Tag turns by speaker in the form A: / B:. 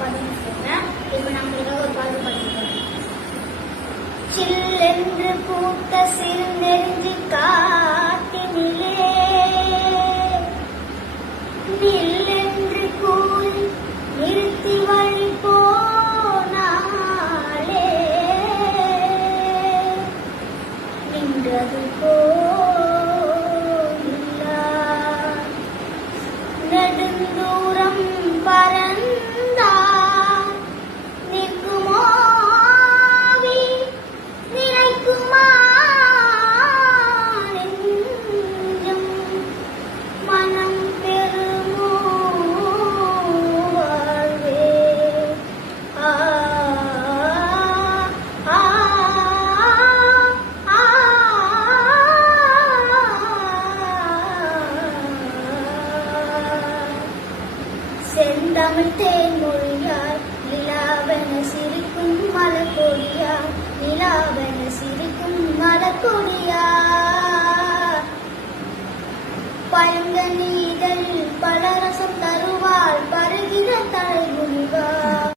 A: பாட்டு சொல்றேன் இப்போ நான் ஒரு பாட்டு பாடுறேன் சில்லென்று பூத்த சிறுநெறிஞ்சி காட்டினிலே. நில்லென்று கூறி நிறுத்தி வழி போனாலே. நின்றது போ செந்தமிழ் தேன் மொழியாய் நிலாவென சிரிக்கும் மலக்கொடியா நிலாவென சிரிக்கும் மலக்கொடியா பழங்கனீதல்